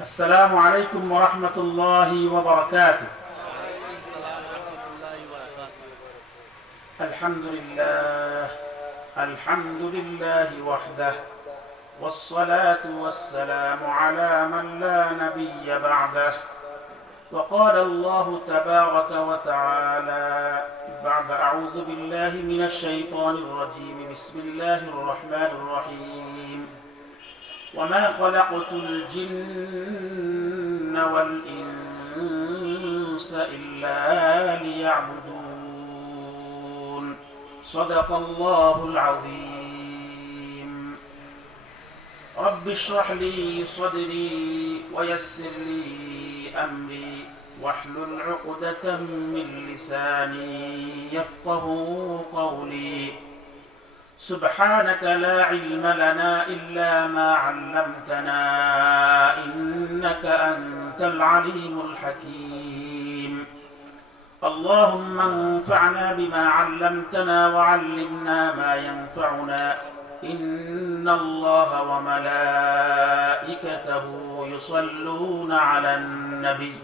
السلام عليكم ورحمة الله وبركاته. الحمد لله الحمد لله وحده والصلاة والسلام على من لا نبي بعده. وقال الله تبارك وتعالى بعد أعوذ بالله من الشيطان الرجيم. بسم الله الرحمن الرحيم. وما خلقت الجن والإنس إلا ليعبدون صدق الله العظيم رب اشرح لي صدري ويسر لي أمري واحلل عقدة من لساني يفقه قولي سبحانك لا علم لنا إلا ما علمتنا إنك أنت العليم الحكيم. اللهم انفعنا بما علمتنا وعلمنا ما ينفعنا إن الله وملائكته يصلون على النبي.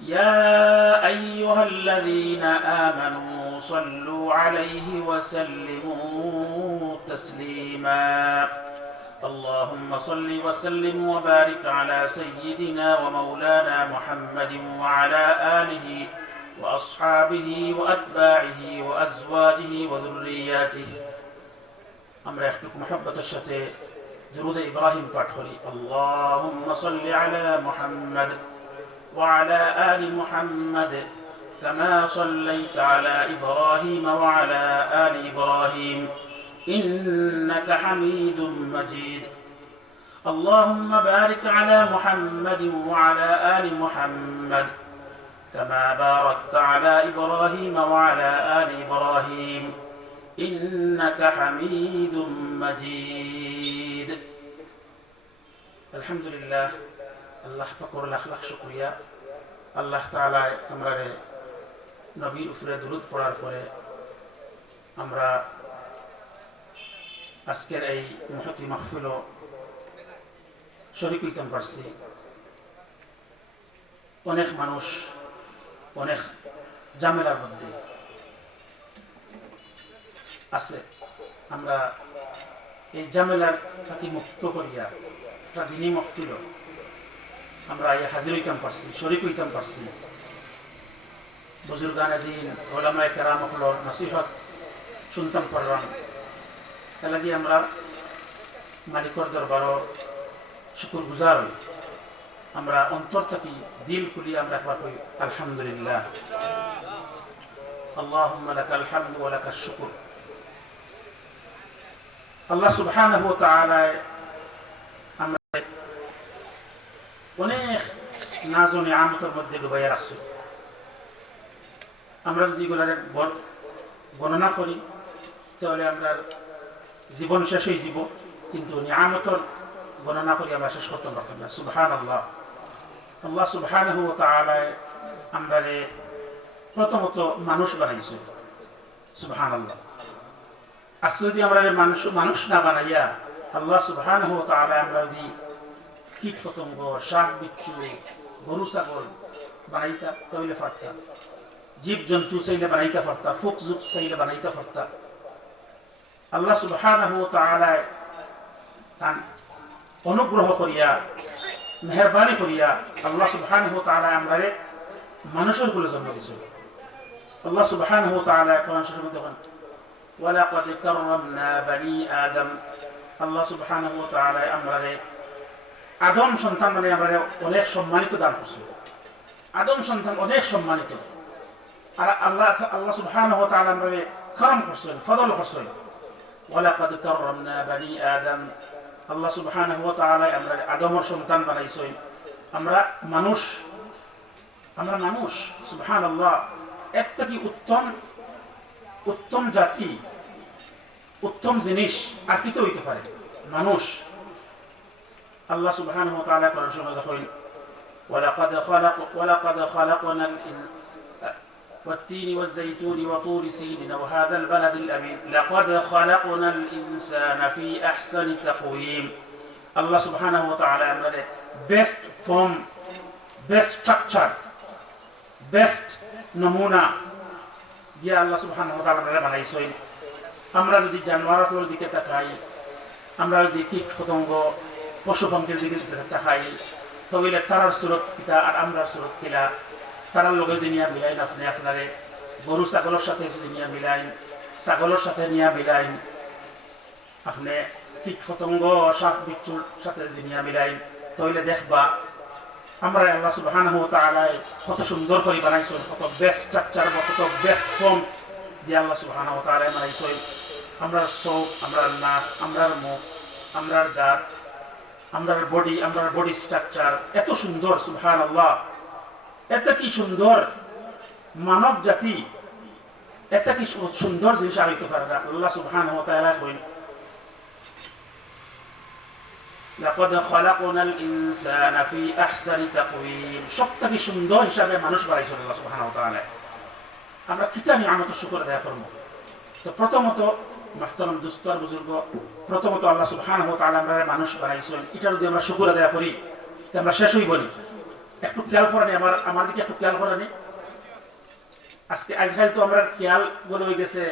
يا أيها الذين آمنوا صلوا عليه وسلموا تسليما اللهم صل وسلم وبارك على سيدنا ومولانا محمد وعلى آله وأصحابه وأتباعه وأزواجه وذرياته আমরা একটু মহব্বতের সাথে দুরুদ ইব্রাহিম পাঠ করি আল্লাহুম্মা সাল্লি আলা মুহাম্মাদ وعلى آل محمد كما صليت على إبراهيم وعلى آل إبراهيم إنك حميد مجيد. اللهم بارك على محمد وعلى آل محمد كما باركت على إبراهيم وعلى آل إبراهيم إنك حميد مجيد. الحمد لله. الله بكر الأخلاق شكريا الله تعالى أمره নবীর উপরে দুরুদ পড়ার পরে আমরা আজকের এই মহতি মাহফিল শরিক হইতাম পারছি। অনেক মানুষ, অনেক জামেলার মধ্যে আছে। আমরা এই জামেলার থাকি মুক্ত করিয়া একটা দিনই মক্তুল আমরা এই হাজির হইতাম পারছি, শরিক হইতাম পারছি। বুজুর্গানে দিন ওলামায় কেরাম হলর নসিহত শুনতাম পারলাম তাহলে দিয়ে আমরা মালিকর দরবারও শুকুর গুজার হই আমরা অন্তর থাকি দিল খুলি আমরা একবার কই আলহামদুলিল্লাহ اللهم لك الحمد ولك الشكر আল্লাহ সুবহানাহু ওয়া তাআলা আমরা অনেক নাজ ও নিয়ামতের মধ্যে ডুবাইয়া রাখছি আমরা যদি এগুলার গণনা করি, তাহলে আমরা জীবন শেষ হয়ে যাব কিন্তু নিয়ামতর গণনা করি আমরা শেষ করতে পারতাম না। সুবহান আল্লাহ আল্লাহ তাআলা আমরা প্রথমত মানুষ বানাইছে। সুবহান আল্লাহ আজকে যদি আমরা মানুষ মানুষ না বানাইয়া আল্লাহ সুবহান আমরা যদি কীট পতঙ্গ শাক বিচ্ছু গরু, ছাগল বানাইতা, তাহলে পারতা জীব জন্তু চাইলে বানাইতে পারতা ফুক যুগ চাইলে বানাইতে পারতা। আল্লাহ সুবহানাহু তাআলায় তান অনুগ্রহ করিয়া, মেহরবানি করিয়া আল্লাহ সুবহানাহু আমরা আমরারে মানুষের কুলে জন্ম দিয়েছিল আল্লাহ সুবহানাহু তাআলা কোরআন শরীফে দেখেন, ওয়ালাকাদ কাররামনা বনি আদম। আল্লাহ সুবহানাহু তাআলা আমরারে, আদম সন্তান মানে আমরারে অনেক সম্মানিত দান করছিল আদম সন্তান অনেক সম্মানিত। على الله الله سبحانه وتعالى نبي كرم خصوصا فضل خصوصا ولقد كرمنا بني آدم. الله سبحانه وتعالى أمر عدم شمتان بني سوي. أمر منوش أمر منوش. سبحان الله ابتكي أتم أتم جاتي أتم زنيش أكيد هو يتفرع منوش. الله سبحانه وتعالى قرر شمتان ولقد خلق ولقد خلقنا الإنسان والتين والزيتون وطور سينين وهذا البلد الأمين لقد خلقنا الإنسان في أحسن تقويم الله سبحانه وتعالى আমরা best form best structure best নমুনা দিয়ে আল্লাহ সুবহানাহু ওয়া তাআলা বানাইছেন আমরা যদি জানোয়ারগুলোর দিকে তাকাই আমরা যদি কীট পতঙ্গ পশু পঙ্কের দিকে তাকাই তবে তারার সুরত কিতা আর আমরার সুরত কিলা তারার লগে যদি নিয়ে মিলাইন আপনি আপনারে গরু ছাগলের সাথে যদি নিয়ে মিলাইন ছাগলের সাথে নিয়ে মিলাইন আপনি কীট পতঙ্গ সাপ বিচ্ছুর সাথে যদি নিয়ে মিলাইন তইলে দেখবা আমরা আল্লাহ সুবহানাহু ওয়া তাআলা কত সুন্দর করে বানাইছেন, কত বেস্ট স্ট্রাকচার বা কত বেস্ট ফর্ম দিয়ে আল্লাহ সুবহানাহু ওয়া তাআলা বানাইছেন। আমরা চোখ আমরা নাক, আমরার মুখ, আমরার দাঁত আমরা বডি আমরা বডি স্ট্রাকচার এত সুন্দর সুবহান আল্লাহ এত কি সুন্দর মানব জাতি এত কি সুন্দর জিনিস আর হইতে পারে না আল্লাহ সুবহানাহু ওয়া তাআলা কইন لقد خلقنا الإنسان في أحسن تقويم সবথেকে সুন্দর হিসাবে মানুষ বানাইছেন আল্লাহ সুবহানাহু ওয়া তাআলা আমরা কিতা নিয়ামত শুকর আদায় করব তো প্রথমত মাহতারাম দুস্তর বুজুর্গ প্রথমত আল্লাহ সুবহানাহু ওয়া তাআলা আমরা মানুষ বানাইছেন এটা যদি আমরা শুকর আদায় করি তো আমরা শেষ হইব নি একটু খেয়াল করেনি, আমার আমার দিকে একটু খেয়াল করেনি। আজকে আজকাল তো আমরা খেয়াল বলে হয়ে গেছে,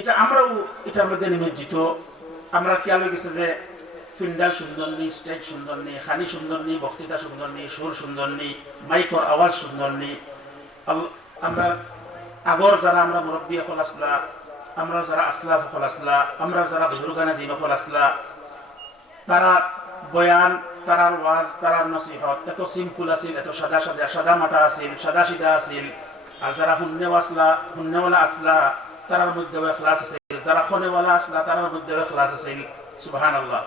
এটা আমরাও এটার মধ্যে নিমজ্জিত আমরা খেয়াল হয়ে গেছে যে ফিন্ডাল সুন্দর নেই, স্টেজ সুন্দর নেই, খালি সুন্দর নেই, বক্তৃতা সুন্দর নেই, সুর সুন্দর নেই, মাইকর আওয়াজ সুন্দর নেই। আমরা আগর যারা আমরা মুরব্বী হল আসলা, আমরা যারা আসলাফ হল আসলা, আমরা যারা বুজুর্গানা দিন হল আসলা, তারা বয়ান তারার ওয়াজ, তারার নসিহত। এত সিম্পল আছিল, এত সাদা সাদা সাদা মাটা আছিল, সাদা সিদা আছিল। আর যারা হুন্নেও আসলা হুন্নেওয়ালা আসলা, তারার মধ্যেও এখলাস আছিল। যারা খনেওয়ালা আসলা, তারার মধ্যেও এখলাস আছিল। আল্লাহ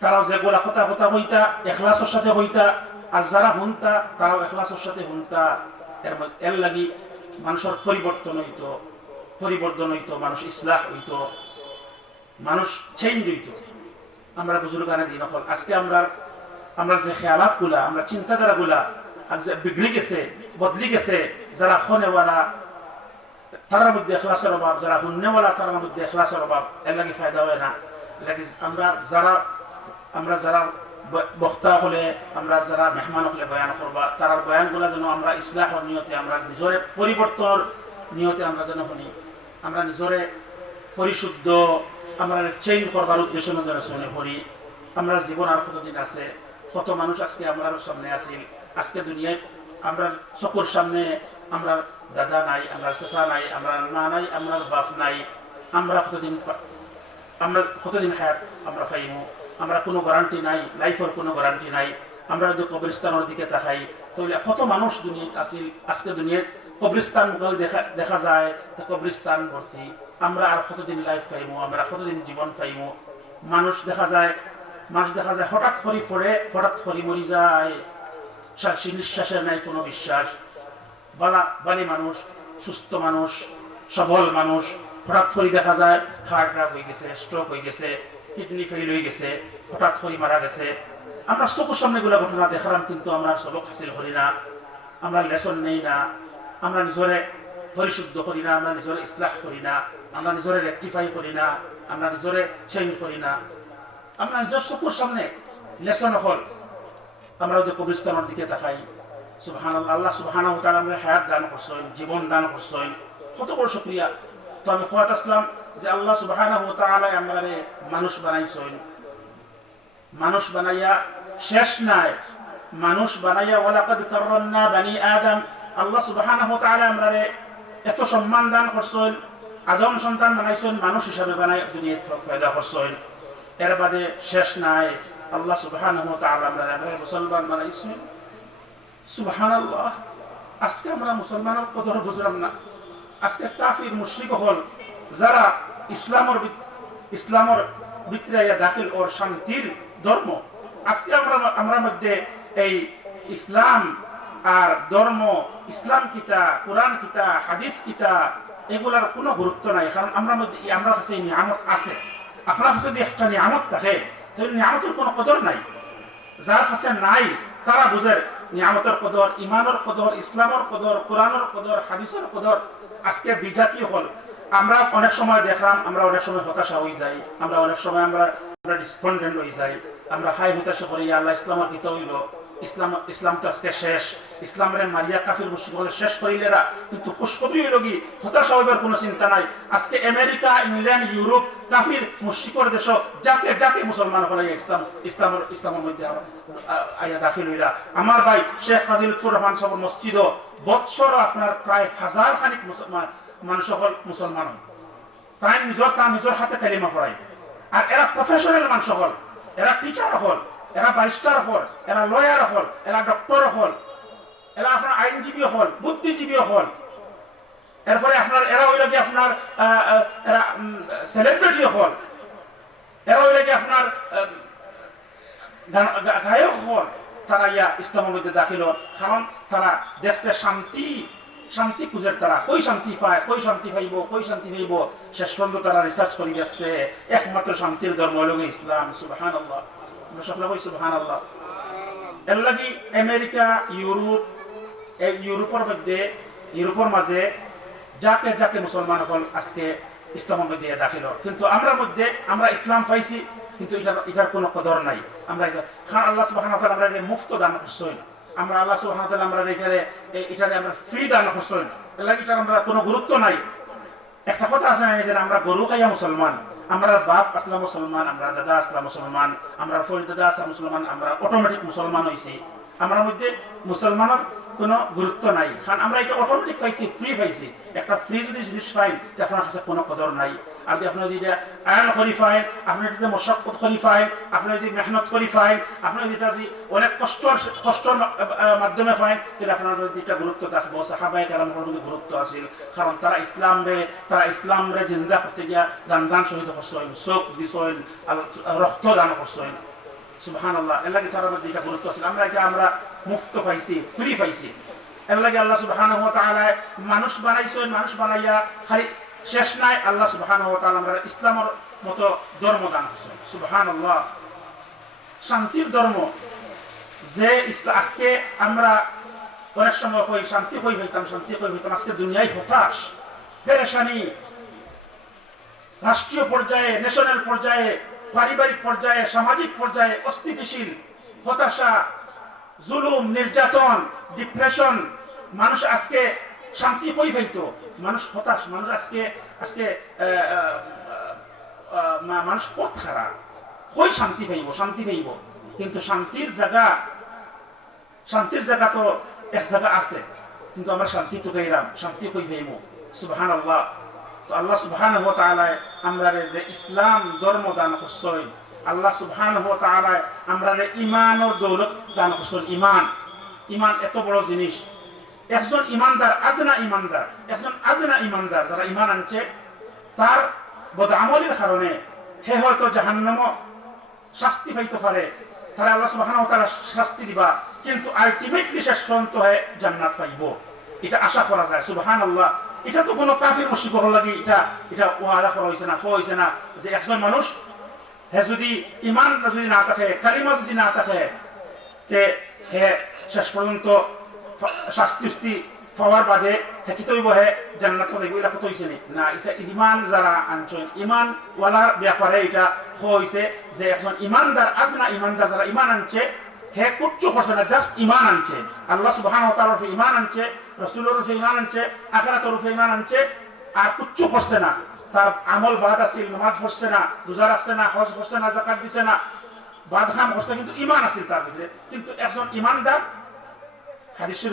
তারাও যেগুলা হইতা, এখলাসের সাথে হইতা, আর যারা হুনতা, তারাও এখলাসের সাথে হুনতা। এর এর লাগি মানুষের পরিবর্তন হইতো পরিবর্তন হইতো, মানুষ ইসলাহ হইতো, মানুষ চেঞ্জ হইতো। আমরা বুজুর্গানে দিন হল আজকে আমরা আমরা যে খেয়ালাতগুলা আমরা চিন্তাধারা গুলা আজ বিগড়ে গেছে, বদলি গেছে, যারা খনেওয়ালা তারার মধ্যে এখলাসের অভাব, যারা হুন্নেওয়ালা তারার মধ্যে এখলাসের অভাব, এর লাগি ফায়দা হয় না। লাগি আমরা যারা আমরা যারা বক্তা হলে, আমরা যারা মেহমান হলে বয়ান করবা তার বয়ানগুলো যেন আমরা ইসলাহর নিয়তে, আমরা নিজরে পরিবর্তনের নিয়তে আমরা যেন শুনি। আমরা নিজরে পরিশুদ্ধ আমরা চেঞ্জ করবার উদ্দেশ্য যেন শুনে করি। আমরা জীবন আর কতদিন আছে? কত মানুষ আজকে আমরা সামনে আসিল আজকে দুনিয়ায় আমরা চকুর সামনে আমরা দাদা নাই, আমরা চেঁচা নাই, আমরা মা নাই, আমরা বাপ নাই। আমরা কতদিন আমরা কতদিন হায়াত আমরা পাইমু? আমরা কোনো গ্যারান্টি নাই লাইফের কোনো গ্যারান্টি নাই। আমরা যদি কবরিস্তানের দিকে তাকাই, তাহলে কত মানুষ দুনিয়াত আসিল আজকে দুনিয়াত কবরিস্তান দেখা দেখা যায়, তা কবরিস্তান ভর্তি। আমরা আর কতদিন লাইফ পাইমু, আমরা কতদিন জীবন পাইমু। মানুষ দেখা যায়, মানুষ দেখা যায় হঠাৎ করে পড়ে, হঠাৎ করে মরি যায়। নিঃশ্বাসের নাই কোনো বিশ্বাস। বালা বালি মানুষ, সুস্থ মানুষ, সবল মানুষ, হঠাৎ করে দেখা যায় হার্ট অ্যাটাক হয়ে গেছে স্ট্রোক হয়ে গেছে কিডনি ফেল হয়ে গেছে, হঠাৎ করে মারা গেছে। আমরা চকুর সামনে গুলা ঘটনা দেখালাম, কিন্তু আমরা সবক হাসিল করি না। আমরা লেসন নেই না। আমরা নিজরে পরিশুদ্ধ করি না, আমরা নিজরে ইসলাহ করি না, আমরা নিজরে রেক্টিফাই করি না, আমরা নিজরে চেঞ্জ করি না। আমরা নিজের চকুর সামনে লেসন হল আমরা যদি কবরিস্তানের দিকে তাকাই সুবাহান আল্লাহ সুবাহান আমরা হায়াত দান করছেন, জীবন দান করছেন। কত বড় শুক্রিয়া। তো আমি খোয়াত আসলাম যে আল্লাহ তাআলা আমারে মানুষ বানাইছেন। মানুষ বানাইয়া শেষ নাই। মানুষ বানাইয়া ওয়ালাকাদ কাররামনা বানি আদম। আল্লাহ তাআলা আমারে এত সম্মান দান করছেন, আদম সন্তান বানাইছেন, মানুষ হিসাবে বানাই দুনিয়াতে পয়দা করছেন। এর বাদে শেষ নাই, আল্লাহ আমরা মুসলমান বানাইছেন। সুবহানাল্লাহ, আজকে আমরা মুসলমানের কদর বুঝলাম না। আজকে কাফির, মুশরিক হল, যারা ইসলামের ইসলামের ভিতরে দাখিল ওর শান্তির ধর্ম। আজকে আমরা আমরা মধ্যে এই ইসলাম আর ধর্ম, ইসলাম কিতা, কোরআন কিতা, হাদিস কিতা, এগুলার কোনো গুরুত্ব নাই। কারণ আমরা আমরা কাছে নিয়ামত আছে। আপনার কাছে যদি একটা নিয়ামত থাকে, তাহলে নিয়ামতের কোনো কদর নাই। যার কাছে নাই, তারা বুঝে নিয়ামতের কদর, ইমানের কদর, ইসলামের কদর, কোরআনের কদর, হাদিসের কদর। আজকে বিজাতি হল? আমরা অনেক সময় দেখলাম, আমরা অনেক সময় হতাশা হয়ে যাই। আমরা অনেক সময় আমরা আমরা ডিসপন্ডেন্ট হয়ে যাই। আমরা হাই হতাশা করি, আল্লাহ ইসলামের গীত হইল। ইসলাম ইসলাম তো আজকে শেষ। ইসলামের মারিয়া কাফির শেষ করিলেরা, কিন্তু হতাশা কোনো চিন্তা নাই। আজকে আমেরিকা, ইংল্যান্ড, ইউরোপ কাফির মুশরিকর দেশ মুসলমান ইসলাম, ইসলামের ইসলামের মধ্যে আ- আ- দাখিল হইলা। আমার ভাই শেখ কাদিল লুৎফুর রহমান সাহেবের মসজিদ বৎসর আপনার প্রায় হাজার খানিক মুসলমান মানুষ সকল মুসলমান তাই নিজৰ তার নিজৰ হাতে কালিমা পড়াই আর এরা প্রফেশনাল মানুষ হল এরা টিচার হল এরা বারিস্টার হল, এরা লয়ার হল, এরা ডক্টর হল, এরা আপনার আইনজীবী হল, বুদ্ধিজীবী হল। এরপরে আপনার, এরা হইল কি আপনার এরা সেলিব্রিটি হল। এরা হইল কি আপনার গায়ক হল। তারা ইয়া ইসলামের মধ্যে দাখিল হন কারণ তারা দেশে শান্তি শান্তি খুঁজে তারা। কই শান্তি পায়, কই শান্তি পাইব, কই শান্তি পাইব? শেষ পর্যন্ত তারা রিসার্চ করে যাচ্ছে একমাত্র শান্তির ধর্ম হল ইসলাম আমরা সকলে কই সুবাহান আল্লাহ এর লাগি আমেরিকা, ইউরোপ এই ইউরোপের মধ্যে, ইউরোপের মাঝে যাকে যাকে মুসলমান হল আজকে ইসলামের মধ্যে দাখিল। কিন্তু আমরা মধ্যে আমরা ইসলাম পাইছি, কিন্তু এটার এটার কোনো কদর নাই। আমরা খান আল্লাহ তাআলা আমরা মুফত দান করছেন। আমরা আল্লাহ তাআলা আমরা এটারে এটারে আমরা ফ্রি দান করছেন। এর লাগি এটার আমরা কোনো গুরুত্ব নাই। একটা কথা আছে না, এদের আমরা গরু খাইয়া মুসলমান। আমরা বাপ আসলাম মুসলমান, আমরা দাদা আসলাম মুসলমান, আমরা ফরিদ দাদা আসলাম মুসলমান, আমরা অটোমেটিক মুসলমান হয়েছি আমার মধ্যে মুসলমানের কোনো গুরুত্ব নাই। কারণ আমরা এটা অটোমেটিক পাইছি ফ্রি পাইছি। একটা ফ্রি যদি জিনিস পাই, তো আপনার কাছে কোনো কদর নাই। আর যদি আপনি যদি আয়ন করি পাইন আপনি যদি মশক্কত করি পাইন আপনি যদি মেহনত করি পাইন আপনি যদি যদি অনেক কষ্টর কষ্টর মাধ্যমে পাইন তাহলে আপনার যদি এটা গুরুত্ব থাকব সাহাবাই কালাম মধ্যে গুরুত্ব আছিল। কারণ তারা ইসলাম রে, তারা ইসলাম রে জিন্দা করতে গিয়া দান দান শহীদ করছেন, চোখ দিছেন রক্ত দান করছেন। সুবহান আল্লাহ এর লাগে তার মধ্যে এটা গুরুত্ব আছে আমরা আমরা মুক্ত পাইছি, ফ্রি পাইছি। এর লাগে আল্লাহ তাআলা মানুষ বানাইছেন, মানুষ বানাইয়া খালি শেষ নাই, আল্লাহ তাআলা আমরা ইসলামের মতো ধর্ম দান করছেন। সুবহানাল্লাহ। শান্তির ধর্ম। যে আজকে আমরা অনেক সময় হই শান্তি হই হইতাম, শান্তি হই হইতাম, আজকে দুনিয়ায় হতাশ, পেরেশানি। রাষ্ট্রীয় পর্যায়ে ন্যাশনাল পর্যায়ে, পারিবারিক পর্যায়ে, সামাজিক পর্যায়ে অস্থিতিশীল, হতাশা, জুলুম, নির্যাতন ডিপ্রেশন মানুষ আজকে শান্তি হই হইতো? মানুষ হতাশ, মানুষ আজকে আজকে মানুষ পথ খারাপ। হই শান্তি পাইব? শান্তি পাইব। কিন্তু শান্তির জায়গা শান্তির জায়গা তো এক জায়গা আছে। কিন্তু আমরা শান্তি তো গাইলাম শান্তি কই পাইমু সুবহান আল্লাহ তো আল্লাহ সুবহান হওয়া তাআলায় আমরা যে ইসলাম ধর্ম দান করছই আল্লাহ সুবহান হওয়া তাআলায় আমরা ইমানের দৌলত দান করছই ইমান ইমান এত বড় জিনিস। একজন ইমানদার আদনা ইমানদার, একজন আদনা ইমানদার যারা ইমান আনছে, তার বদামলির কারণে হে হয়তো জাহান্নাম শাস্তি পাইতে পারে। তাহলে আল্লাহ ওয়া তাআলা শাস্তি দিবা, কিন্তু আলটিমেটলি শেষ পর্যন্ত হয়ে জান্নাত পাইব। এটা আশা করা যায়, সুবহানাল্লাহ। এটা তো কোনো কাফির মুশরিক হল লাগি, এটা এটা ওয়াদা করা হয়েছে না, হওয়া হয়েছে না যে একজন মানুষ, হে যদি ইমান যদি না থাকে, কালিমা যদি না থাকে, তে হে শেষ পর্যন্ত শাস্তি পাওয়ার বাদে থাকিত হইব হে জান্নাত কথা এগুলা কত হইছে নি? ইসা ইমান যারা আনছেন ইমান ওয়ালার ব্যাপারে এটা হইছে যে একজন ইমানদার আদনা ইমানদার যারা ইমান আনছে, হে কুচ্ছু করছে না জাস্ট ইমান আনছে। আল্লাহ সুবহানাহু ওয়া তাআলার ইমান আনছে রাসূলের উপরে ইমান আনছে আখিরাতের উপরে ইমান আনছে আর কুচ্ছু করছে না তার আমল বাদ আছিল, নামাজ পড়ছে না রোজা রাখছে না, হজ করছে না যাকাত দিছে না বাদ খাম করছে কিন্তু ইমান আছিল তার ভিতরে কিন্তু একজন ইমানদার হাদিসের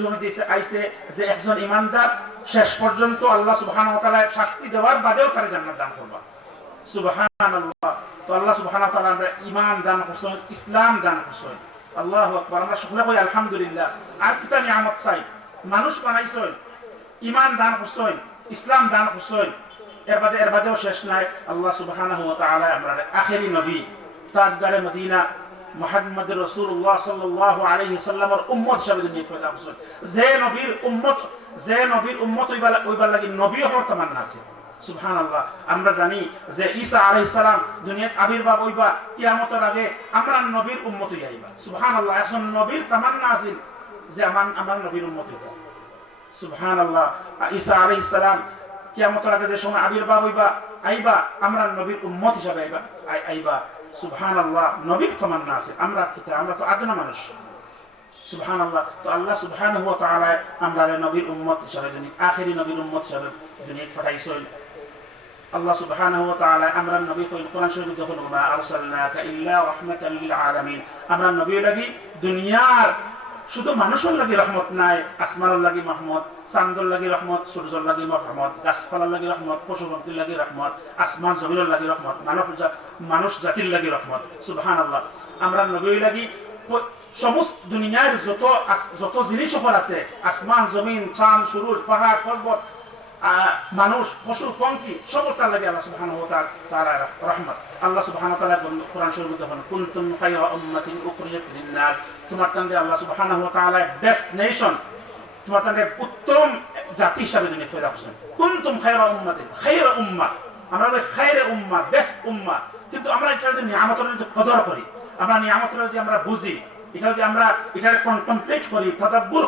আলহামদুলিল্লাহ। আর কিতা নিয়ামত চাই? মানুষ বানাইছেন, ঈমান দান করছেন, ইসলাম দান করছেন। এর বাদে এর বাদেও শেষ নাই। আল্লাহ তাআলা আমরা আখেরি নবী তাজদারে মদিনা মোহাম্মদ রসুল্লাহ সাল্লাহ আলহি সাল্লামর উম্মত হিসাবে দুনিয়া পয়দা করছেন। যে নবীর উম্মত, যে নবীর উম্মত ওইবার ওইবার লাগি নবী হওয়ার তামান্না আছে। সুবহান আল্লাহ আমরা জানি যে ঈসা আলাইহিস সালাম দুনিয়াত আবির্ভাব হইবা, কিয়ামতের আগে আমরা নবীর উম্মত হই আইবা। সুবহান আল্লাহ একজন নবীর তামান্না আছে যে আমার আমার নবীর উম্মত হইতা সুবহান আল্লাহ ঈসা আলাইহিস সালাম কিয়ামতের আগে যে সময় আবির্ভাব হইবা, আইবা, আমরা নবীর উম্মত হিসাবে আইবা, আই- আইবা। সুবহান আল্লাহ নবীর তমান্না আছে, আমরা কিতা আমরা তো আদনা মানুষ। সুবহান আল্লাহ তো আল্লাহ সুবহান হুয়া তাআলা আমরা নবীর উম্মত হিসাবে দুনিয়া, আখেরি নবীর উম্মত হিসাবে দুনিয়া পাঠাইছেন আল্লাহ সুবহানাহু ওয়া তাআলা আমরা নবী কইল, কোরআন শরীফে দেখুন মা আরসালনাকা ইল্লা রাহমাতাল লিল আলামিন আমরা নবী লাগি দুনিয়ার শুধু মানুষের লাগে রহমত নাই, আসমানের লাগে রহমত, চান্দর লাগে রহমত, সূর্যর লাগে রহমত, গাছপালার লাগে রহমত পশু পক্ষীর লাগি রহমত, আসমান জমিনের লাগে রহমত মানব মানুষ জাতির লাগে রহমত। সুবহানাল্লাহ। আমরা নবী লাগি সমস্ত দুনিয়ার যত যত জিনিস সকল আছে, আসমান, জমিন, চাঁদ, সুরুজ, পাহাড়, পর্বত মানুষ পশু পঙ্কি, সব তার লাগে আল্লাহ তাআলা রহমত। আল্লাহ তাআলা বলেন কোরআন শরীফে কুনতুম খায়রা উম্মাতিন উখরিজাত লিন-নাস। তোমার আল্লাহ সুবহানাহু ওয়া তাআলা বেস্ট নেশন তোমার তান্ডে উত্তম জাতি হিসাবে তুমি পয়দা করছেন কুনতুম খায়রা আমরা বলি খায়রা উম্মাহ বেস্ট উম্মাহ কিন্তু আমরা এটা নিয়ামতের যদি কদর করি, আমরা নিয়ামতের যদি আমরা বুঝি এটা যদি আমরা কন্টেমপ্লেট করি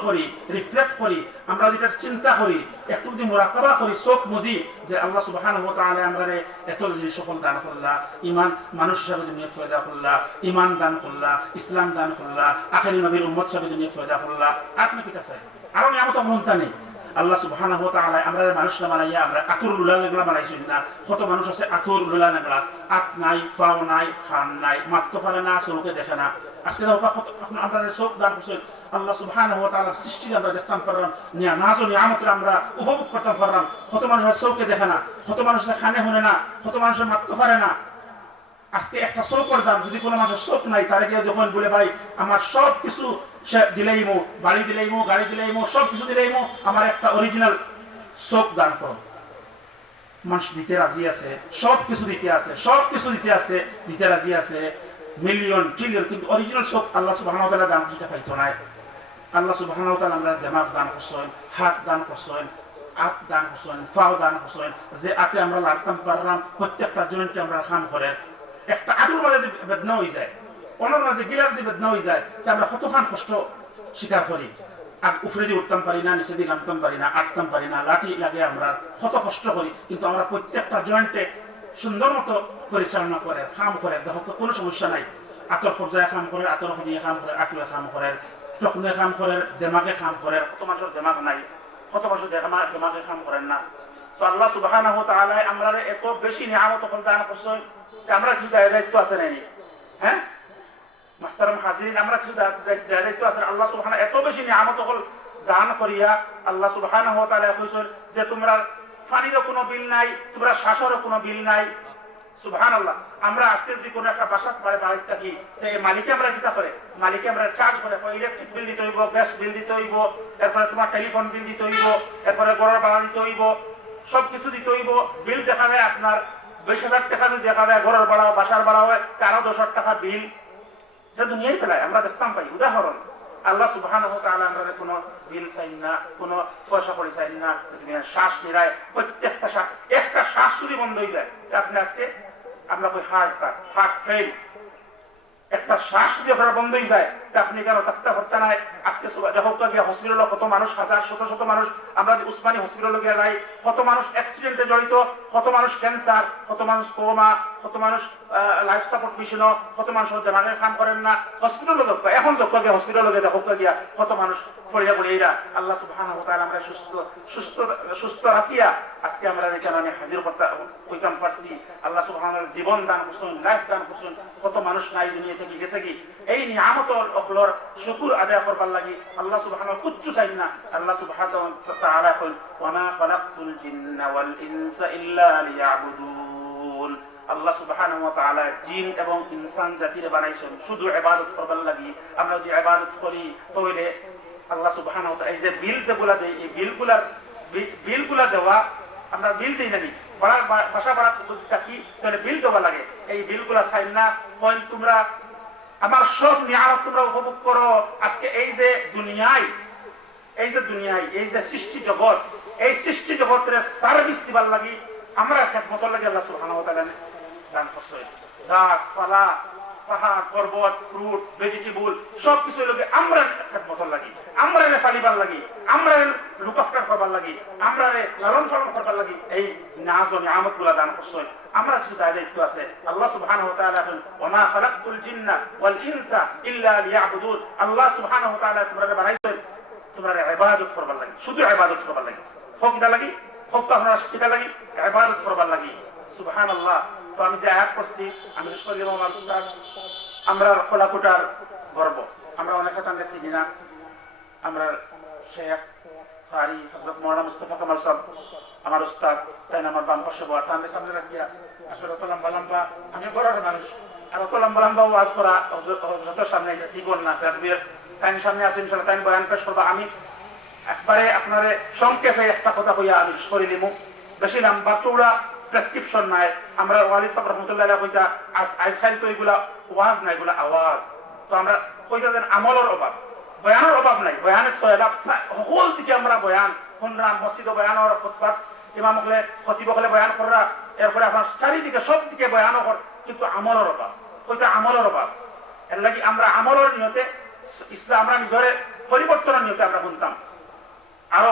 করি রিফ্লেক্ট করি, আমরা যদি চিন্তা করি, একটু যদি মোরাকাবা করি, চোখ মুজি যে আল্লাহ সুবাহান ওয়া তাআলা আমরা এত যদি সফল দান করলা ইমান মানুষ হিসাবে দুনিয়া ফয়দা করলা ইমান দান করলা, ইসলাম দান করলা, আখেরি নবীর উম্মদ হিসাবে নিয়োগ ফয়দা করলা আপনি কি চাই? আরও নিয়ামত হন্তা নেই। আল্লাহ সুবহানাহু ওয়া তাআলা আমরা মানুষরা বানাইয়া আমরা আতুর লুলা লাগলা বানাইছি না। কত মানুষ আছে আতুর লুলা লাগলা আত নাই, ফাও নাই, খান নাই, মাত্র পারে না, চোখে দেখে না। আজকে আমরা চোখ দান করছেন। আল্লাহ সুবহানাহু ওয়া তাআলার সৃষ্টি আমরা দেখতাম, পারলাম। নাজ ও নিয়ামতের আমরা উপভোগ করতাম, পারলাম। কত মানুষের চোখে দেখে না, কত মানুষের খানে শুনে না, কত মানুষের মাত্র পারে না। আজকে একটা চৌকর দাম, যদি কোনো মানুষের চোখ নাই, তারে গিয়ে যখন বলে, ভাই, আমার সব কিছু দিলেইমো, বাড়ি দিলেইমো, গাড়ি দিলেইমো সব কিছু দিলেইমো, আমার একটা অরিজিনাল চোখ দান করো। মানুষ দিতে রাজি আছে সব কিছু দিতে আছে সব কিছু দিতে আছে, দিতে রাজি আছে মিলিয়ন ট্রিলিয়ন কিন্তু অরিজিনাল চোখ আল্লাহ তাআলা দান করতে পাইতো নাই। আল্লাহ তাআলা আমরা দেমাগ দান করছেন, হাত দান করছেন, আত দান করছেন ফাও দান করছেন, যে আতে আমরা লাগতাম পারলাম, প্রত্যেকটা জয়েন্টে আমরা খাম করেন, একটা আদুর মাঝে বেদনা হয়ে যায়। অনর মাঝে গিলার দিয়ে বেদনা হয়ে যায়। যে আমরা কতখান কষ্ট স্বীকার করি? আগ উফরে দিয়ে উঠতাম পারি না, নিচে দিয়ে নামতাম পারি না, আটতাম পারি না, লাঠি লাগে আমরা কত কষ্ট করি। কিন্তু আমরা প্রত্যেকটা জয়েন্টে সুন্দর মতো পরিচালনা করে খাম করে, দেখো, কোনো সমস্যা নাই। আতর খরজায় খাম করে, আতর খনিয়ে খাম করে, আটুয়ে খাম করে, টখনে খাম করে দেমাগে খাম করে, কত মানুষের দেমাগ নাই, কত মানুষের দেমাগ দেমাগে খাম করেন না। তো আল্লাহ তাআলা আমরা এত বেশি নিয়ামত দান করছেন যে আমরা কিছু দায় দায়িত্ব আছে নাই? হ্যাঁ? মাহতারাম হাজিরিন আমরা কিছু দায়িত্ব আছে। আল্লাহ সুবহানাহু এত বেশি নিয়ামত দান করিয়া আল্লাহ কইছেন যে তোমরা কোনো বিল নাই, তোমরা শ্বাসেরও কোনো বিল নাই। সুবহান আমরা যে কোনো একটা বাসা বাড়ি, বাড়িতে মালিকে আমরা করে? মালিকে আমরা চার্জ করে ইলেকট্রিক বিল দিতে হইব গ্যাস বিল দিতে হইব, এরপরে তোমার টেলিফোন বিল দিতে হইব, এরপরে গড়ের ভাড়া দিতে হইব সব কিছু দিতে হইব। বিল দেখা যায় আপনার বিশ হাজার টাকা যদি দেখা যায় ঘরের ভাড়া বাসার ভাড়া হয় তেরো দশ টাকা বিল এটা দুনিয়ায় ফেলায়। আমরা দেখতাম পাই উদাহরণ। আল্লাহ সুবহান আমরা কোনো বিল চাইন না, কোনো পয়সা করি চাইন না তুমি শ্বাস নিরায়, প্রত্যেকটা শ্বাস একটা শ্বাস চুরি বন্ধ হয়ে যায় আপনি আজকে আমরা কই হার্ট হার্ট ফেল একটা শ্বাস দিয়ে ধরা বন্ধ হয়ে যায়। আপনি কেন থাকতে পারতে নাই? আজকে দেখো গিয়ে হসপিটালে কত মানুষ, হাজার, শত শত মানুষ। আমরা উসমানী হসপিটালে গিয়ে যাই, কত মানুষ অ্যাক্সিডেন্টে জড়িত, কত মানুষ ক্যান্সার কত মানুষ কোমা কত মানুষ লাইফ সাপোর্ট মিশন কত মানুষ দেমাগে কাম করেন না। হসপিটালে যোগ এখন যোগ্য গিয়ে হসপিটালে গিয়ে দেখো গিয়া কত মানুষ পড়িয়া পড়ে এরা আল্লাহ আমরা সুস্থ সুস্থ সুস্থ রাখিয়া আজকে আমরা হাজির হইতাম পারছি। আল্লাহ সুবহানাহু ওয়া জীবন দান লাইফ দান কত মানুষ নাই দুনিয়া থেকে গেছে কি? এই নিয়ামত শুকুর আদায় করবার লাগি আল্লাহ সুবহানাহু ওয়া কুচ্ছু চাই না। আল্লাহ সুবহানাহু ওয়া তাআলা কইল ওয়া মা খালাকতুল জিন্না ওয়াল ইনসা ইল্লা লিয়াবুদুন। আল্লাহ তাআলা জিন এবং ইনসান জাতির বানাইছেন। শুধু ইবাদত করবার লাগি। আমরা যদি ইবাদত করি, তাহলে আল্লাহ তাআলা, এই যে বিল যেগুলা দেয়, এই বিলগুলার বিলগুলা দেওয়া আমরা বিল দিই নাকি ভাড়া বা- বাসা ভাড়া তাহলে বিল দেওয়া লাগে। এই বিলগুলা চাই না হয় তোমরা আমার সব নিয়ামত তোমরা উপভোগ করো। আজকে এই যে দুনিয়ায়, এই যে দুনিয়ায়, এই যে সৃষ্টি জগৎ, এই সৃষ্টি জগতের সার্ভিস দিবার লাগি আমরা খেদমত লাগে আল্লাহ সুবহানাহু দান করছে। গাছপালা পাহাড়, পর্বত ফ্রুট ভেজিটেবল সব কিছু লগে আমরা খেদমত লাগি, আমরা পালিবার লাগি, আমরা লুক আফটার করবার লাগি, আমরা লালন পালন করবার লাগি। এই নাজ ও নিয়ামতগুলা দান করছে আমরা কিছু দায় দায়িত্ব আছে। আল্লাহ সুবহানাহু ওয়া তাআলা বলেন ওয়া মা জিন্না ওয়াল ইনসা ইল্লা লিয়াবুদুন। আল্লাহ সুবহানাহু ওয়া তাআলা তোমরা বানাইছেন, তোমরা ইবাদত করবার লাগি। শুধু ইবাদত করবার লাগি। হোক কিটা লাগি হোক আপনারা কিটা লাগি, ইবাদত করবার লাগি। সুবহানাল্লাহ। তো আমি যে আয়াত করছি আমি দিলাম আমার খোলাকুটার গর্ব। আমরা অনেক হাতান গেছি কিনা আমরা শেখ, ফারি হজরত মুস্তফা কামাল আমার উস্তাদ, তাই আমার বাম পাশে সামনে রাখিয়া আসলে অত লম্বা লম্বা আমি বড় মানুষ। আর অত লম্বা লম্বা ওয়াজ করা হজরতের সামনে এটা ঠিক না সামনে আছে বয়ান পেশ আমি একবারে আপনারে সংক্ষেপে একটা কথা কইয়া আমি নিমু। বেশি লম্বা চৌড়া প্রেসক্রিপশন নাই। আমরা ওয়ালি সাহেব রহমতুল্লাহ কইতা, আজ আজকাল তো এগুলা ওয়াজ না এগুলা আওয়াজ। তো আমরা কইতা যেন আমলের অভাব, বয়ানের অভাব নাই। বয়ানের সয়লাভ সকল দিকে আমরা বয়ান শুনলাম মসজিদ বয়ানের খুতবাত, ইমাম হলে, খতিব হলে বয়ান করা এরপরে আপনার চারিদিকে সব দিকে বয়ান কর, কিন্তু আমলের অভাব হয়তো আমলের অভাব। এর লাগি আমরা আমলের নিয়তে, ইসলাম আমরা নিজরে পরিবর্তনের নিয়তে আমরা শুনতাম। আরও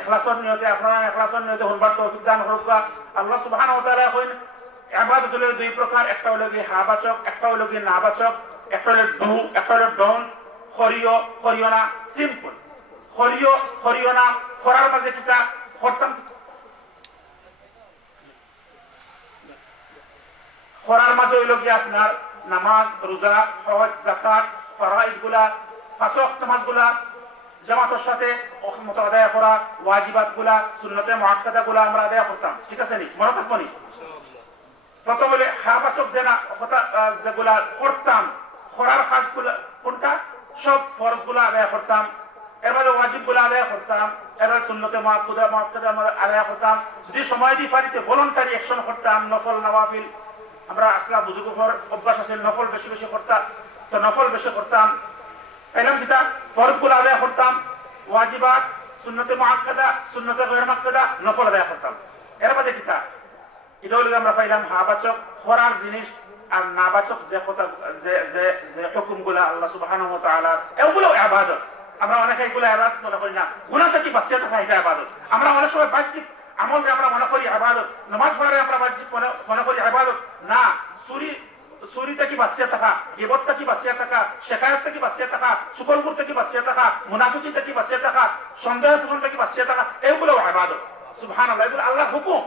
এখলাসর নিয়তে, আপনারা এখলাসর নিয়তে হনবার তৌফিক দান করুক আল্লাহ সুবহানাহু ওয়া তাআলা কইন ইবাদত হলো দুই প্রকার, একটা হলো কি হাবাচক, একটা হলো কি নাবাচক, একটা হলো ডু একটা হলো ডন খরিয় খরিয় না সিম্পল। খরিয় খরিয় না খরার মাঝে কিটা খরতাম। খরার মাঝে হইল কি আপনার নামাজ, রোজা, হজ জাকাত ফরাইদগুলা পাঁচ নামাজগুলা জামাতের সাথে মতো আদায় করা, ওয়াজিবাতগুলা, সুন্নতে মহাক্কাদা গুলা আমরা আদায় করতাম। ঠিক আছে নি? মনে থাকব নি? প্রথম হলে হাবাচক যে না যেগুলা করতাম খরার কাজগুলা কোনটা? সব ফরজগুলা আদায় করতাম। এরপরে ওয়াজিবগুলা আদায় করতাম। এবার সুন্নতে মহাক্কুদা মহাক্কাদা আদায় করতাম। যদি সময় দিয়ে পারিতে ভলন্টারি অ্যাকশন করতাম, নফল, নওয়াফিল। আমরা আসলা বুজুর্গ অভ্যাস আছে, নফল বেশি বেশি করতাম তো নফল বেশি করতাম। পেলাম কিতা ফরজগুলো আদায় করতাম ওয়াজিবাত সুন্নতে মুআক্কাদা, সুন্নতে গয়র মুআক্কাদা, নফল আদায় করতাম। এর বাদে কিতা এটা হলো আমরা পাইলাম হাবাচক, খরার জিনিস, আর নাবাচক যে কথা, যে যে যে হুকুমগুলা আল্লাহ সুবহানাহু এগুলো ইবাদত। আমরা অনেকে এগুলো ইবাদত মনে করি না। গুনাহ থেকে বাঁচিয়ে থাকা এটা ইবাদত। আমরা অনেক সময় বাহ্যিক আমল আমরা মনে করি আবাদত নামাজ পড়ারে আমরা বাহ্যিক মনে করি আবাদত না সুরি চুরি থেকে থাকা গেবত থেকে থাকা শেখায়ত থেকে থাকা সুকলপুর থেকে থাকা মুনাফিকি থেকে থাকা সন্দেহ পোষণ থেকে থাকা এগুলো আবাদত সুবহান আল্লাহ এগুলো আল্লাহ হুকুম।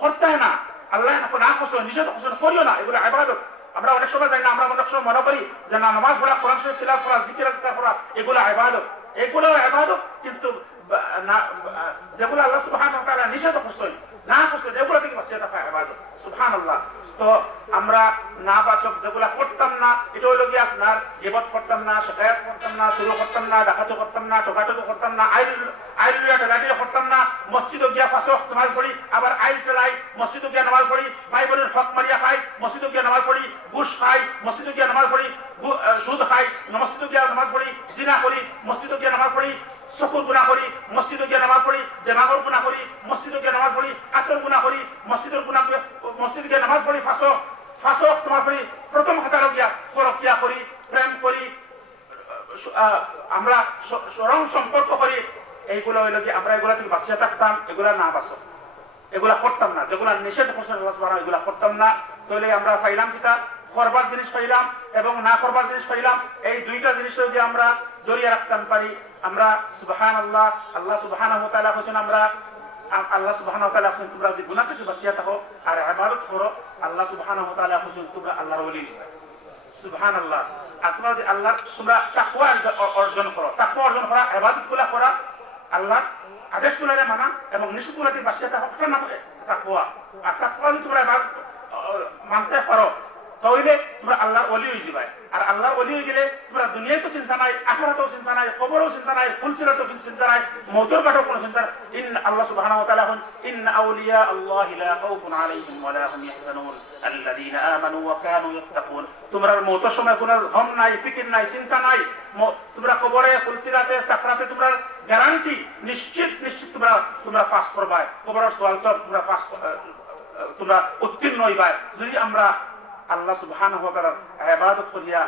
করতে না, আল্লাহ না খসো, নিষেধ খসো করিও না, এগুলো আবাদত আমরা অনেক সময় জানি না, আমরা অনেক সময় মনে করি যে না, নামাজ পড়া, কোরআন শরীফ তিলাওয়াত করা, জিকির আজকার করা, এগুলো ইবাদত। এগুলো ইবাদত, কিন্তু যেগুলো আল্লাহ সুবহানাহু ওয়া তাআলা নিষেধ করছেন না করছেন এগুলো থেকে বাঁচিয়ে থাকা ইবাদত। সুবহানাল্লাহ। তো আমরা না বাচক, যেগুলা করতাম না, এটা হইল গিয়ে আপনার গেবত করতাম না শেখায়ত করতাম না শুরু করতাম না ডাকাতো করতাম না টোকাটোকে করতাম না, আইল আইল লইয়া টেলাটিয়া করতাম না মসজিদ গিয়া ওয়াক্ত নামাজ পড়ি, আবার আইল টেলাই মসজিদ গিয়া নামাজ পড়ি ভাই বোনের হক মারিয়া খাই মসজিদ গিয়া নামাজ পড়ি, ঘুষ খাই মসজিদ গিয়া নামাজ পড়ি সুদ খাই মসজিদ গিয়া নামাজ পড়ি, জিনা করি মসজিদ গিয়া নামাজ পড়ি, চকুর গুণা করি মসজিদ গিয়া নামাজ পড়ি, দেমাগর গুণা করি মসজিদ গিয়া নামাজ পড়ি, আতর গুণা করি, মসজিদের গুণা মসজিদ গিয়া নামাজ পড়ি ফাঁসো ফাঁসো তোমার পড়ি প্রথম খাতা গিয়া পরকিয়া করি, প্রেম করি আমরা স্মরণ সম্পর্ক করি, এইগুলো হইল কি আমরা এগুলা থেকে বাঁচিয়ে থাকতাম, এগুলা না বাঁচো এগুলা করতাম না, যেগুলা নিষেধ করছেন এগুলা করতাম না। তাহলে আমরা পাইলাম কিতা করবার জিনিস পাইলাম এবং না করবার জিনিস পাইলাম। এই দুইটা জিনিস যদি আমরা জড়িয়ে রাখতাম পারি, আমরা সুবাহান আল্লাহ আল্লাহ সুবাহান আমরা আল্লাহ সুবাহান হোসেন তোমরা যদি গুণা থেকে বাঁচিয়া থাকো আর আবাদত করো, আল্লাহ সুবাহান হোসেন তোমরা আল্লাহর বলি সুবাহান আল্লাহ আর তোমরা যদি আল্লাহ তোমরা তাকুয়া অর্জন করো। তাকুয়া অর্জন করা আবাদতগুলা করা, আল্লাহ আদেশ গুলারে মানা এবং নিষেধ গুলাতে বাঁচিয়ে থাকো তাকুয়া আর তাকুয়া যদি তোমরা মানতে পারো তাহলে তোমরা আল্লাহর অলি হয়ে যাবে। আর আল্লাহর অলি হয়ে গেলে তোমরা দুনিয়ায় তো চিন্তা নাই, আখারাতেও চিন্তা নাই, কবরও চিন্তা নাই ফুলসিরাতেও চিন্তা নাই, মৌতর কাঠও কোনো চিন্তা নাই। ইন আল্লাহ সুবহানাহু ওয়া হন ইন আউলিয়া আল্লাহ খাউফুন আলাইহিম হুম ইয়াহজানুন। আল্লাযীনা আমানু ওয়া কানু তোমরা মৌতের সময় কোনো গম নাই, ফিকির নাই, চিন্তা নাই তোমরা কবরে ফুলসিরাতে সাকরাতে তোমরা গ্যারান্টি নিশ্চিত নিশ্চিত তোমরা তোমরা পাস করবা কবরের সওয়াল তোমরা পাস তোমরা উত্তীর্ণ হইবা যদি আমরা আল্লাহ তাআলার ইবাদত করিয়া,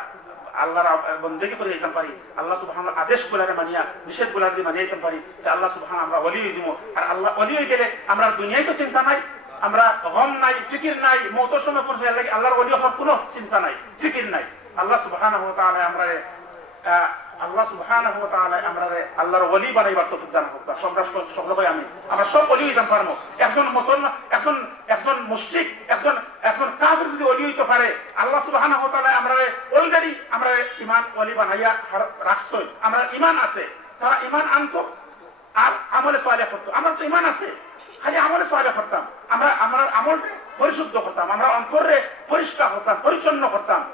আল্লাহর বন্দেগি করে যেতে পারি। আল্লাহ সুবহানাহু আদেশ গুলারে মানিয়া, নিষেধগুলার দিয়ে মানিয়ে যেতে পারি যে আল্লাহ সুহান আমরা অলি হয়ে যাব আর আল্লাহ অলি হয়ে গেলে আমরা দুনিয়ায় তো চিন্তা নাই, আমরা গম নাই, ফিকির নাই, মতো সময় পর্যন্ত আল্লাহ আল্লাহর ওলি হওয়ার কোনো চিন্তা নাই, ফিকির নাই। আল্লাহ তাআলা আমরা আল্লাহ আমরা আল্লাহর বানাইবার দান আমি। আমরা সব একজন মুসলমান একজন একজন একজন একজন যদি হইতে পারে, আল্লাহ আমরা অলরেডি আমরা বানাইয়া রাখছই। আমরা আছে, তারা ইমান আনতো আর আমলে সোয়ালে করতো। আমার তো আছে, খালি আমলে সোয়ালে করতাম। আমরা আমরা আমল পরিশুদ্ধ করতাম, আমরা অন্তরে পরিষ্কার করতাম পরিচ্ছন্ন করতাম।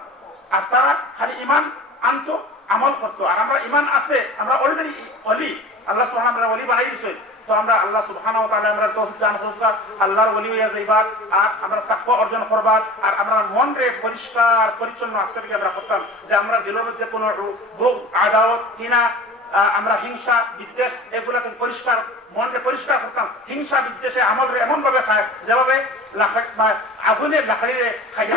আর তারা খালি ইমান আনতো আমল করতো। আর আমরা ইমান আছে, আমরা অলরেডি অলি আল্লাহ সুবহান আমরা অলি বানাই দিছে। তো আমরা আল্লাহ তাআলা আমরা তৌফিক দান করুক। আল্লাহর ওলি হইয়া যাইবার আর আমরা তাকওয়া অর্জন করবার আর আমরা মন রে পরিষ্কার, পরিচ্ছন্ন আজকে থেকে আমরা করতাম যে আমরা দিলের মধ্যে কোনো ভোগ আদাওত কিনা আমরা হিংসা, বিদ্বেষ এগুলাকে পরিষ্কার মনকে পরিষ্কার করতাম। হিংসা, বিদ্বেষে আমল এমন ভাবে খায়, যেভাবে লাখা- বা আগুনের লাখাইরে খাইয়া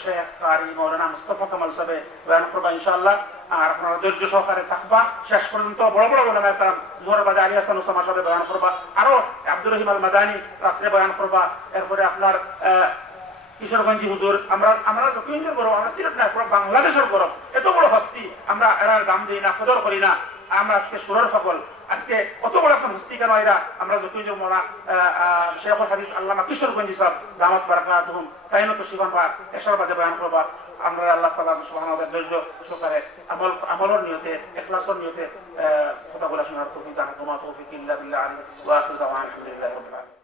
শেখ কারি মৌলানা মুস্তফা কামাল সাহেব বয়ান করবা ইনশাআল্লাহ। আর আপনারা ধৈর্য সহকারে থাকবা। শেষ পর্যন্ত বড় বড় ওলামায়ে কারাম জোহর বাদে আলী হাসান ওসামা সাহেব বয়ান করবা। আরও আব্দুর রহিম আল মাদানি রাত্রে বয়ান করবা। এরপরে আপনার কিশোরগঞ্জি হুজুর, আমরা আমরা যতদিন গরম আমরা সিলেট না পুরো বাংলাদেশের গরম এত বড় হস্তি, আমরা এরার দাম দিই না, কদর করি না। আমরা আজকে সুরের সকল আজকে অত বড় একজন হস্তি কেন এরা। আমরা জন মরা শেখুল হাদিস আল্লামা কিশোরগঞ্জ সব দামত বারাকা ধুম, তাই তো শিবান বা এসর বাজে বয়ান করবা। আমরা আল্লাহ তালা ওয়া ধৈর্য সহকারে আমল, আমলর নিয়তে, এখলাসর নিয়তে কথা বলা শোনার তৌফিক দান তোমা তৌফিক ইল্লা বিল্লাহ আলী, ওয়া আলহামদুলিল্লাহি রাব্বিল